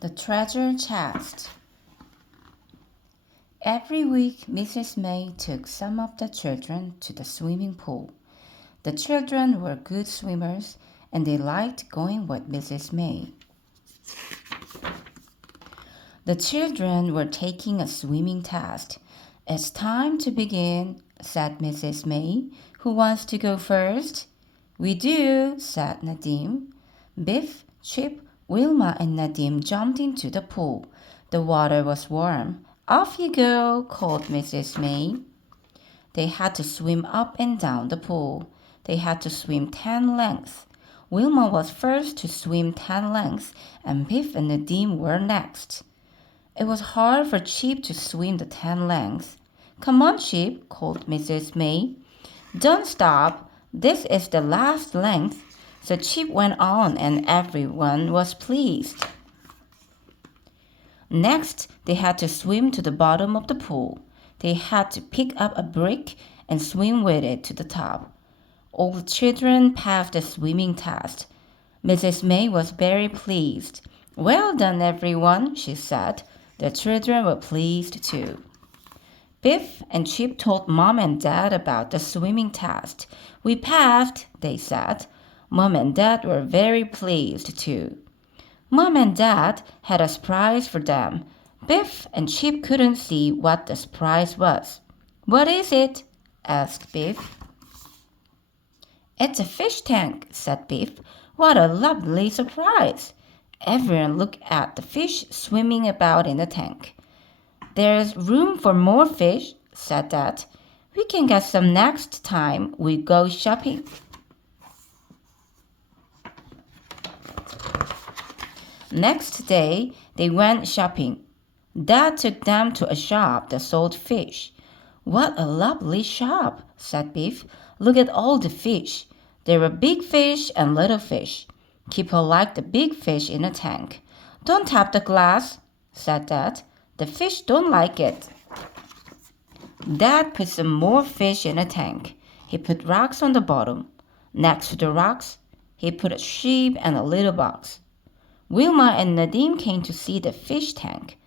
The treasure chest. Every week, Mrs. May took some of the children to the swimming pool. The children were good swimmers and they liked going with Mrs. May. The children were taking a swimming test. It's time to begin, said Mrs. May. Who wants to go first? We do, said Nadim. Biff, Chip, Wilma, and Nadim jumped into the pool. The water was warm. Off you go, called Mrs. May. They had to swim up and down the pool. They had to swim 10 lengths. Wilma was first to swim 10 lengths, and Biff and Nadim were next. It was hard for Chip to swim the 10 lengths. Come on, Chip, called Mrs. May. Don't stop. This is the last length. So Chip went on, and everyone was pleased. Next, they had to swim to the bottom of the pool. They had to pick up a brick and swim with it to the top. All the children passed the swimming test. Mrs. May was very pleased. Well done, everyone, she said. The children were pleased too. Biff and Chip told Mom and Dad about the swimming test. We passed, they said. Mom and Dad were very pleased too. Mom and Dad had a surprise for them. Biff and Chip couldn't see what the surprise was. What is it? Asked Biff. It's a fish tank, said Biff. What a lovely surprise. Everyone looked at the fish swimming about in the tank. There's room for more fish, said Dad. We can get some next time we go shopping. Next day, they went shopping. Dad took them to a shop that sold fish. What a lovely shop, said Biff. Look at all the fish. There were big fish and little fish. Kippo liked the big fish in a tank. Don't tap the glass, said Dad. The fish don't like it. Dad put some more fish in a tank. He put rocks on the bottom. Next to the rocks, he put a sheep and a little box. Wilma and Nadim came to see the fish tank.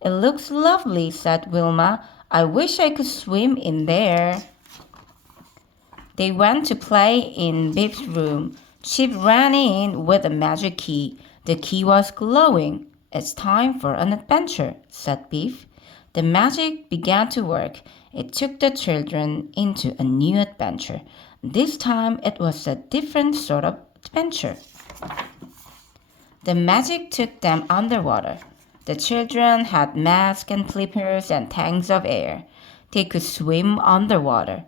It looks lovely, said Wilma. I wish I could swim in there. They went to play in Biff's room. Chip ran in with a magic key. The key was glowing. It's time for an adventure, said Biff. The magic began to work. It took the children into a new adventure. This time it was a different sort of adventure. The magic took them underwater. The children had masks and flippers and tanks of air. They could swim underwater.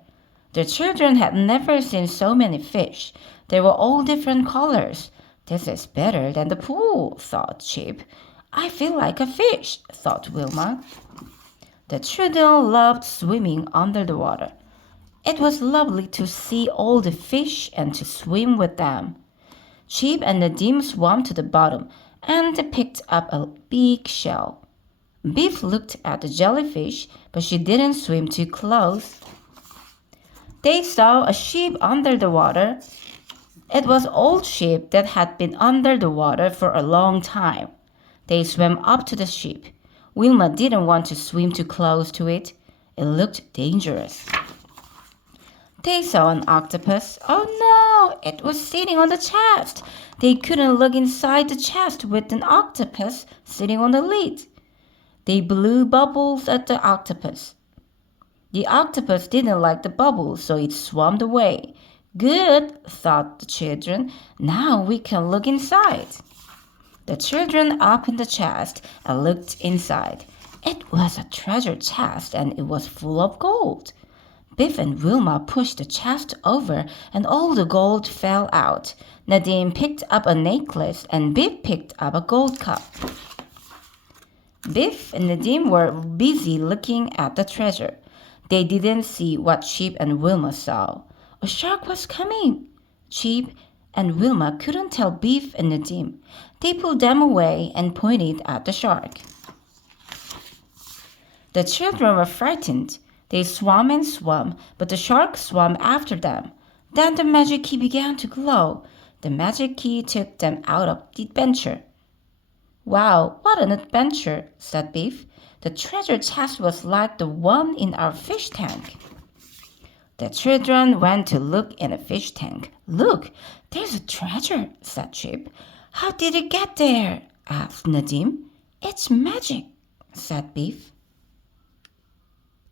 The children had never seen so many fish. They were all different colors. This is better than the pool, thought Chip. I feel like a fish, thought Wilma. The children loved swimming under the water. It was lovely to see all the fish and to swim with them. Chip and Nadim swam to the bottom and picked up a big shell. Biff looked at the jellyfish, but she didn't swim too close. They saw a ship under the water. It was an old ship that had been under the water for a long time. They swam up to the ship. Wilma didn't want to swim too close to it. It looked dangerous. They saw an octopus. Oh no, it was sitting on the chest. They couldn't look inside the chest with an octopus sitting on the lid. They blew bubbles at the octopus. The octopus didn't like the bubbles, so it swam away. Good, thought the children. Now we can look inside. The children opened the chest and looked inside. It was a treasure chest and it was full of gold. Biff and Wilma pushed the chest over and all the gold fell out. Nadim picked up a necklace and Biff picked up a gold cup. Biff and Nadim were busy looking at the treasure. They didn't see what Chip and Wilma saw. A shark was coming. Chip and Wilma couldn't tell Biff and Nadim. They pulled them away and pointed at the shark. The children were frightened. They swam and swam, but the shark swam after them. Then the magic key began to glow. The magic key took them out of the adventure. Wow, what an adventure, said Beef. The treasure chest was like the one in our fish tank. The children went to look in the fish tank. Look, there's a treasure, said Chip. How did it get there? Asked Nadim. It's magic, said Beef.